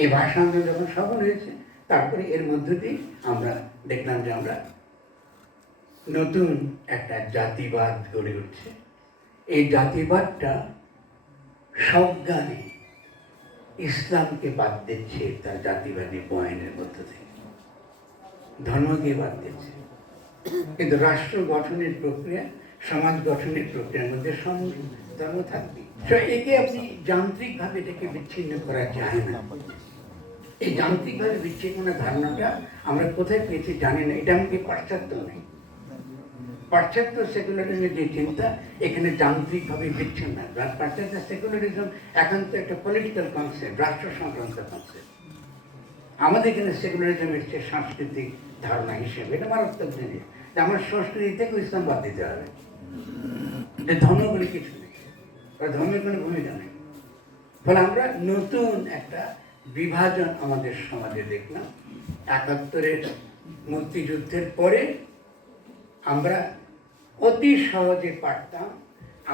এই ভাষা আন্দোলন যখন সফল হয়েছে, তারপরে এর মধ্য দিয়ে আমরা দেখলাম যে আমরা নতুন একটা জাতিবাদ গড়ে উঠছে। এই জাতিবাদটা সজ্ঞানে ইসলামকে বাদ দিচ্ছে তার জাতিবাদী বয়ানের মধ্য থেকে, ধর্মকে বাদ দিচ্ছে। কিন্তু রাষ্ট্র গঠনের প্রক্রিয়া, সমাজ গঠনের প্রক্রিয়ার মধ্যে ধর্ম থাকবে। একে আপনি যান্ত্রিকভাবে এটাকে বিচ্ছিন্ন করা যায় না। এই যান্ত্রিকভাবে বিচ্ছিন্ন ধারণাটা আমরা কোথায় পেয়েছি জানি না। এটা আমাকে পাশ্চাত্য নেই, পাশ্চাত্য সেকুলারিজমের যে চিন্তা এখানে যান্ত্রিকভাবে বিচ্ছিন্ন। পাশ্চাত্য সেকুলারিজম একান্ত একটা পলিটিক্যাল কনসেপ্ট, রাষ্ট্র সংক্রান্ত কনসেপ্ট। আমাদের এখানে সেকুলারিজম হচ্ছে সাংস্কৃতিক ধারণা হিসেবে, এটা মারাত্মক জিনিস যে আমার সংস্কৃতি থেকে ইসলাম বাদ দিতে হবে। যে ধর্ম বলে কিছু নেই, ধর্মের কোনো ভূমিকা নেই। ফলে আমরা নতুন একটা বিভাজন আমাদের সমাজে দেখলাম। ৭১-এর মুক্তিযুদ্ধের পরে আমরা অতি সহজে পারতাম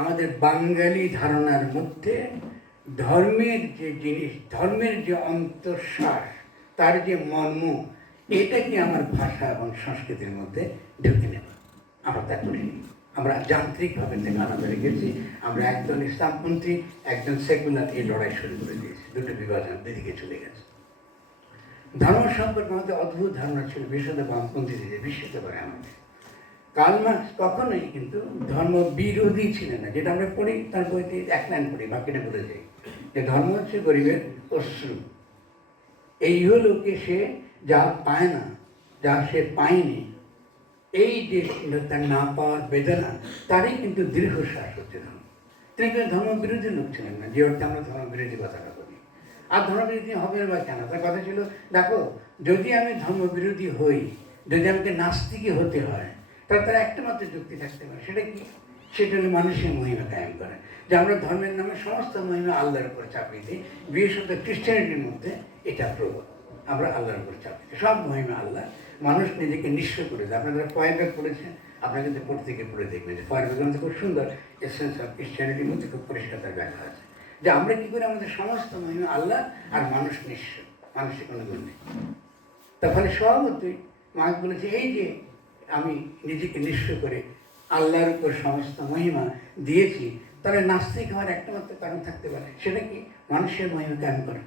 আমাদের বাঙালি ধারণার মধ্যে ধর্মের যে জিনিস, ধর্মের যে অন্তঃশ্বাস, তার যে মর্ম, এটাকে আমার ভাষা এবং সংস্কৃতির মধ্যে ঢুকে নেব। আমরা তা করিনি। আমরা যান্ত্রিকভাবে থেকে আলাদা রেখেছি। আমরা একজন ইসলামপন্থী, একজন সেকুলার, এই লড়াই শুরু করে দিয়েছি। দুটো বিভাজন দুদিকে চলে গেছে। ধর্ম সম্পর্কে আমাদের অদ্ভুত ধারণা ছিল, বিশেষত বামপন্থীদের বিস্মিত করে আমাদের। কার্ল মার্কস কখনোই কিন্তু ধর্ম বিরোধী ছিলেন না। যেটা আমরা পড়ি তার বইতে এক লাইন পড়ি, বাকিটা বলে যাই যে ধর্ম হচ্ছে গরিবের অশ্রু। এই হলোকে সে যা পায় না, যা সে পায়নি, এই যে তার না পাওয়ার বেদনা, তারই কিন্তু দীর্ঘশ্বাস হচ্ছে ধর্ম। তিনি কিন্তু ধর্ম বিরোধী লোক ছিলেন না, যে অর্থে আমরা ধর্ম বিরোধী কথাটা বলি। আর ধর্ম বিরোধী হবে বা কেন? তার কথা ছিল, দেখো যদি আমি ধর্ম বিরোধী হই, যদি আমাকে নাস্তিকই হতে হয়, তাহলে তার একটা মাত্র যুক্তি থাকতে পারে। সেটা কি? সেটা হলো মানুষের মহিমা কায়েম করে। যে আমরা ধর্মের নামে সমস্ত মহিমা আল্লাহর উপর চাপিয়ে দিই। বিশেষত খ্রিস্টানিটির মধ্যে এটা প্রবল। আমরা আল্লাহর উপর চাপিয়ে দিই, সব মহিমা আল্লাহ। মানুষ নিজেকে নিঃস্ব করে দেয়। আপনারা যারা ফয়েরব্যাগ পড়েছেন, আপনারা কিন্তু প্রত্যেকে পড়ে দেখবেন যে ফয়েরব্যাগের মধ্যে খুব সুন্দর এসেন্স অফ খ্রিস্টানিটির মধ্যে খুব পরিষ্কার তার ব্যাখ্যা আছে যে আমরা কী করে আমাদের সমস্ত মহিমা আল্লাহ, আর মানুষ নিঃস্ব, মানুষের কোনো গুণ নেই। তার ফলে স্বভাবতই মার্কস বলেছে, এই যে আমি নিজেকে নিঃস্ব করে আল্লাহর উপর সমস্ত মহিমা দিয়েছি, তাহলে নাস্তিক হওয়ার একটা মাত্র কারণ থাকতে পারে। সেটা কি? মানুষের মহিমা কায়েম করে।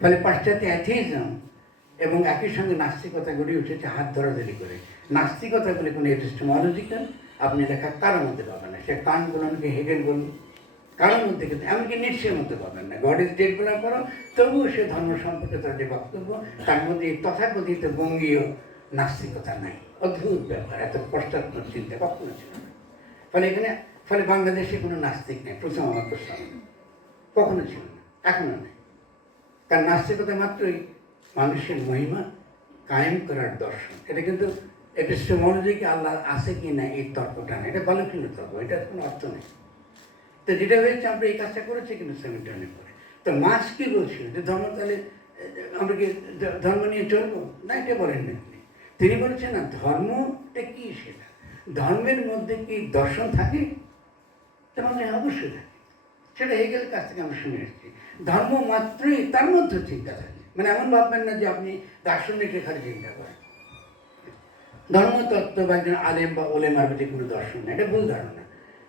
ফলে পাশ্চাত্য অ্যাথিইজম এবং একই সঙ্গে নাস্তিকতা গড়ে উঠেছে হাত ধরাধরি করে। নাস্তিকতা বলে কোনো এপিস্টেমোলজিক্যাল আপনি লেখা কারোর মধ্যে পাবেন না। সে কান্ট বলুন কি হেগেল বলুন, কারোর মধ্যে কিন্তু এমনকি নিশ্চয়ের মধ্যে পাবেন না। গড ইজ ডেড বলার পরও তবুও সে ধর্ম সম্পর্কে তার যে বক্তব্য, তার মধ্যে এই তথাকথিত বঙ্গীয় নাস্তিকতা নাই। অদ্ভুত ব্যাপার, এত পশ্চাৎপদ চিন্তা কখনো ছিল না। ফলে বাংলাদেশে কোনো নাস্তিক নেই, প্রথম আমার প্রশ্ন, কখনো ছিল না, এখনো নেই। তার নাস্তিকতা মাত্রই মানুষের মহিমা কায়েম করার দর্শন। এটা কিন্তু এপিস্টেমোলজিকে আল্লাহ আছে কি না এই তর্কটা নেই, এটা বালকীয় তর্ক, এটার কোনো অর্থ নেই। তো যেটা হয়েছে, আমরা এই কাজটা করেছি কিন্তু 70 পরে। তো মার্কস কি বলছিল যে ধর্ম, তাহলে আমরা কি ধর্ম নিয়ে চলবো না? এটা বলেন না তিনি বলছেন না, ধর্মটা কি সেটা, ধর্মের মধ্যে কি দর্শন থাকে? তেমন অবশ্যই থাকে। সেটা হেগেলের কাছ থেকে আমরা শুনে এসেছি। ধর্ম মাত্রই তার মধ্যে চিন্তা থাকে। মানে এমন ভাববেন না যে আপনি দার্শনিক রেখার চিন্তা করেন। ধর্মতত্ত্ব বা একজন আলেম বা ওলেমার প্রতি কোনো দর্শন নেই, এটা ভুল ধারণা।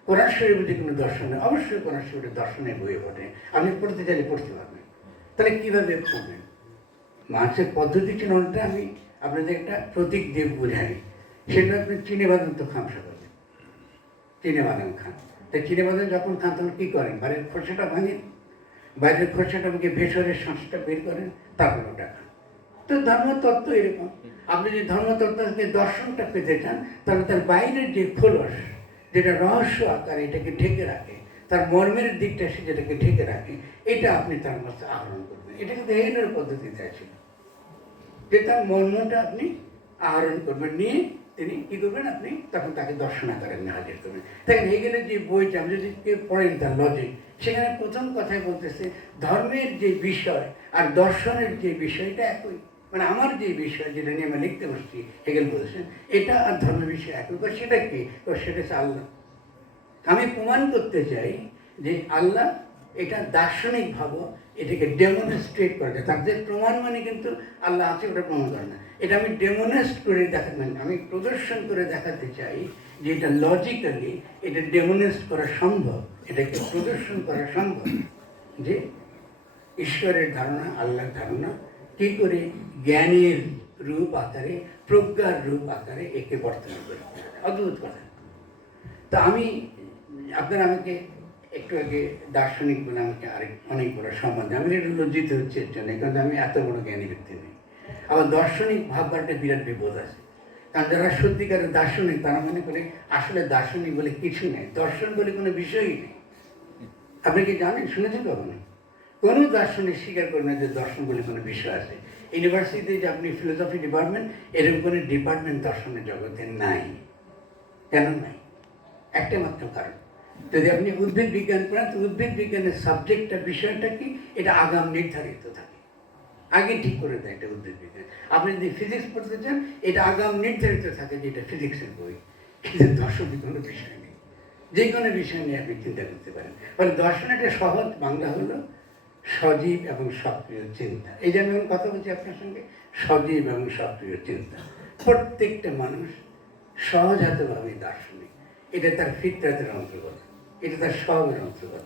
কোরআন শরীফের প্রতি কোনো দর্শন নেই, অবশ্যই কোরআন শরীফের দর্শনের বইয়ে ঘটে, আপনি পড়তে চাইলে পড়তে পারবেন। তাহলে কীভাবে পড়বেন? মার্কসের পদ্ধতি ছিল ওটা, আমি আপনাদের একটা প্রতীক দিয়ে বোঝাই। সেটা আপনি চিনে বাদাম তো খামসা করবেন, চিনে বাদাম খান। তাই চিনে বাদাম যখন খান তখন কী করেন? বাইরের খোসাটা ভাঙেন, বাইরের খোসাটা আমাকে ভেতরের শ্বাসটা বের করেন, তারপর ওটা খান। তো ধর্মতত্ত্ব এরকম। আপনি যদি ধর্মতত্ত্বকে দর্শনটা পেতে চান, তাহলে তার বাইরের যে খোলস, যেটা রহস্য আকার এটাকে ঢেকে রাখে, তার মর্মের দিকটা সে যেটাকে ঢেকে রাখে, এটা আপনি তার মধ্যে আহরণ করবেন। এটা কিন্তু হেগেলের পদ্ধতিতে আছে যে তার মর্মটা আপনি আহরণ করবেন, নিয়ে তিনি কী করবেন, আপনি তখন তাকে দর্শন আকারে হাজির করবেন। তাই হেগেলের যে বইটা আপনি যদি কেউ পড়েন, তার লজিক, সেখানে প্রথম কথায় বলতেছে ধর্মের যে বিষয় আর দর্শনের যে বিষয়টা একই। মানে আমার যে বিষয় যেটা নিয়ে আমি লিখতে বসছি, হেগেল বলেছেন এটা আর ধর্মের বিষয় একই। সেটা কি? সেটা হচ্ছে আল্লাহ। আমি প্রমাণ করতে চাই যে আল্লাহ, এটা দার্শনিক ভাবো, এটাকে ডেমনস্ট্রেট করা যায়। তার যে প্রমাণ মানে কিন্তু আল্লাহ আছে ওটা প্রমাণ করে না, এটা আমি ডেমনস্ট করে দেখাতে মানে আমি প্রদর্শন করে দেখাতে চাই যে এটা লজিক্যালি এটা ডেমনস্ট করা সম্ভব, এটাকে প্রদর্শন করা সম্ভব যে ঈশ্বরের ধারণা, আল্লাহর ধারণা কী করে জ্ঞানের রূপ আকারে, প্রজ্ঞার রূপ আকারে একে বর্তমান করে। অদ্ভুত কথা। তো আমি আপনারা আমাকে একটু আগে দার্শনিক বলে আমাকে অনেক বড় সম্বন্ধে আমি একটু লজ্জিত হচ্ছে এর জন্য, কারণ আমি এত বড় জ্ঞানী ব্যক্তি নেই। আবার দার্শনিক ভাববারটা বিরাট বিপদ আছে, কারণ যারা সত্যিকারের দার্শনিক তারা মনে করে আসলে দার্শনিক বলে কিছু নেই, দর্শন বলে কোনো বিষয়ই নেই। আপনি কি জানেন, শুনেছেন কখনো? কোনো দার্শনিক স্বীকার করে না যে দর্শন বলে কোনো বিষয় আছে। ইউনিভার্সিটিতে যে আপনি ফিলোসফি ডিপার্টমেন্ট, এরকম কোনো ডিপার্টমেন্ট দর্শনের জগতে নাই। কেন নাই? একটা মাত্র কারণ, যদি আপনি উদ্ভিদ বিজ্ঞান পড়েন তো উদ্ভিদ বিজ্ঞানের সাবজেক্টটা, বিষয়টা কি, এটা আগাম নির্ধারিত থাকে, আগে ঠিক করে দেয় এটা উদ্ভিদ বিজ্ঞান। আপনি যদি ফিজিক্স পড়তে চান এটা আগাম নির্ধারিত থাকে যে এটা ফিজিক্সের বই, কিন্তু দর্শনের কোনো বিষয় নেই। যে কোনো বিষয় নিয়ে আপনি চিন্তা করতে পারেন। মানে দর্শন একটা সহজ বাংলা হলো সজীব এবং সক্রিয় চিন্তা। এই যে আমি এখন কথা বলছি আপনার সঙ্গে, সজীব এবং সক্রিয় চিন্তা। প্রত্যেকটা মানুষ সহজাতভাবে দার্শনিক, এটা তার ফিতরাতের অন্তর্গত, এটা তার স্বভাবের অন্তর্গত।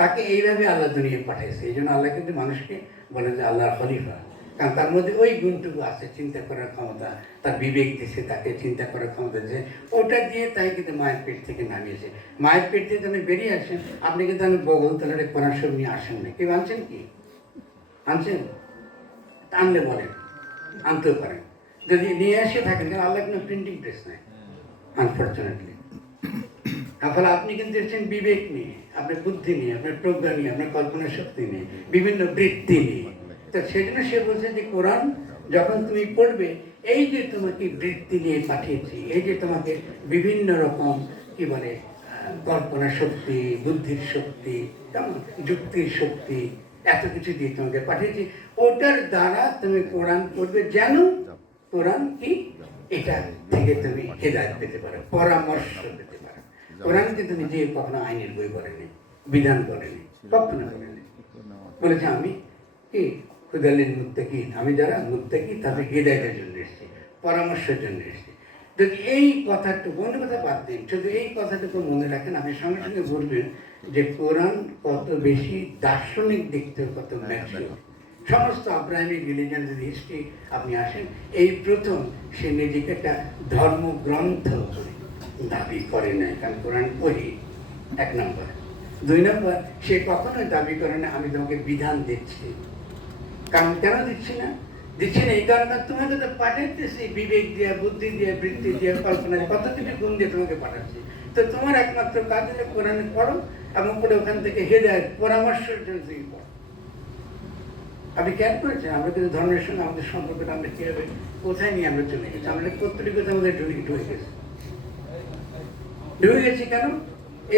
তাকে এইভাবে আল্লাহ দুনিয়ায় পাঠিয়েছে। এই জন্য আল্লাহ কিন্তু মানুষকে বলে যে আল্লাহর খলিফা, কারণ তার মধ্যে ওই গুণটুকু আছে, চিন্তা করার ক্ষমতা, তার বিবেক দিয়েছে, তাকে চিন্তা করার ক্ষমতা দিয়েছে, ওটা দিয়ে তাই কিন্তু মায়ের পেট থেকে নামিয়েছে। মায়ের পেট থেকে আপনি বেরিয়ে আসেন, আপনি কিন্তু আমি বগলতলার কোরআন শরীফ নিয়ে আসেন না। কেউ আনছেন কি? আনছেন? আনলে বলেন, আনতেও পারেন। যদি নিয়ে আসে থাকেন, কারণ আল্লাহ কোনো প্রিন্টিং প্রেস নাই আনফর্চুনেটলি। ফলে আপনি কিন্তু এসেছেন বিবেক নিয়ে, আপনার বুদ্ধি নিয়ে, আপনার প্রজ্ঞা নিয়ে, আপনার কল্পনা শক্তি নিয়ে, বিভিন্ন বৃত্তি নিয়ে। তো সেজন্য সে বলছে যে কোরআন যখন তুমি পড়বে, এই যে তোমাকে বৃত্তি নিয়ে পাঠিয়েছি, এই যে তোমাকে বিভিন্ন রকম কি বলে কল্পনা শক্তি, বুদ্ধির শক্তি, কেমন যুক্তির শক্তি, এত কিছু দিয়ে তোমাকে পাঠিয়েছি, ওটার দ্বারা তুমি কোরআন পড়বে যেন কোরআন কি এটা থেকে তুমি হেদায়েত পেতে পারো, পরামর্শ পেতে পারো। কোরআন কিন্তু নিজে কখনো আইনের বই করেনি, বিধান করেনি, কখনো করেনি। বলেছে আমি কি হুদালিল মুত্তাকিন, আমি যারা মুত্তাকি তাদের হেদায়েতের জন্য এসেছি, পরামর্শের জন্য এসেছি। যদি এই কথাটুকু, অন্য কথা বাদ দিন, শুধু এই কথাটুকু মনে রাখেন, আপনি সঙ্গে সঙ্গে বলবেন যে কোরআন কত বেশি দার্শনিক দিক থেকে কত ম্যাচিউর। সমস্ত আব্রাহিমিক রিলিজিয়ান যদি হিস্ট্রি আপনি আসেন, এই প্রথম সে নিজেকে একটা ধর্মগ্রন্থ দাবি করে নাই, কারণ কোরআন পড়ি, এক নম্বর। দুই নম্বর, সে কখনোই দাবি করে না আমি তোমাকে বিধান দিচ্ছি। কারণ কেন দিচ্ছি না? দিচ্ছি না এই কারণে তোমাকে তো পাঠাইতেছি বিবেক দিয়ে, বুদ্ধি দিয়ে, বৃত্তি দিয়ে, কল্পনা দিয়ে, কত কিছু গুণ দিয়ে তোমাকে পাঠাচ্ছি। তো তোমার একমাত্র কাজ হলে কোরআনে পড়ো এবং পড়ে ওখান থেকে হেদায়েত পরামর্শের জন্য তুমি পড়ো। আপনি খেয়াল করেছেন আমরা কিন্তু ধর্মের সঙ্গে আমাদের সম্পর্কটা আমরা কীভাবে কোথায় নিয়ে আমরা চলে গেছি? আমরা কর্তৃকতা আমাদের ঢুকে গেছি। ঢুকে গেছি কেন?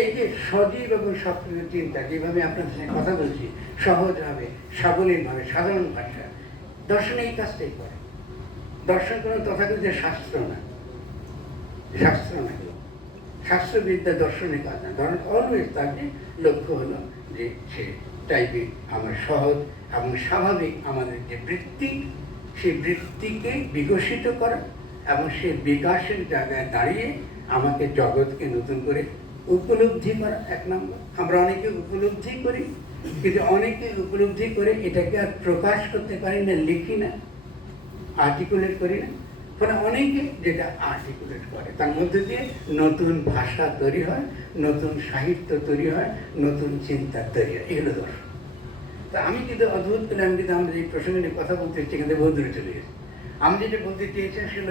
এই যে সজীব এবং সক্রিয় চিন্তা, যেভাবে আপনার সাথে কথা বলছি সহজভাবে, সাবলীলভাবে, সাধারণ ভাষা, দর্শন এই কাজটাই করে। দর্শন কোনো তথাকথিত শাস্ত্র না, শাস্ত্র না, শাস্ত্রবিদ্যা দর্শনের কাজ না। ধরেন অলওয়েজ তার যে লক্ষ্য হলো যে সে টাইপে আমার সহজ এবং স্বাভাবিক আমাদের যে বৃত্তি, সেই বৃত্তিকে বিকশিত করা এবং সেই বিকাশের জায়গায় দাঁড়িয়ে আমাকে জগৎকে নতুন করে উপলব্ধি করা, এক নম্বর। আমরা অনেকে উপলব্ধি করি, কিন্তু অনেকে উপলব্ধি করে এটাকে আর প্রকাশ করতে পারি না, লিখি না, আর্টিকুলেট করি না। ফলে অনেকে যেটা আর্টিকুলেট করে তার মধ্যে দিয়ে নতুন ভাষা তৈরি হয়, নতুন সাহিত্য তৈরি হয়, নতুন চিন্তা তৈরি হয়। এগুলো দর্শন। তা আমি কিন্তু অদ্ভুত পেলে, আমি কিন্তু আমাদের এই প্রসঙ্গে নিয়ে কথা বলতে চাই, কিন্তু বহু দূরে চলে গেছি। আমি যেটা বলতে চেয়েছি সেগুলো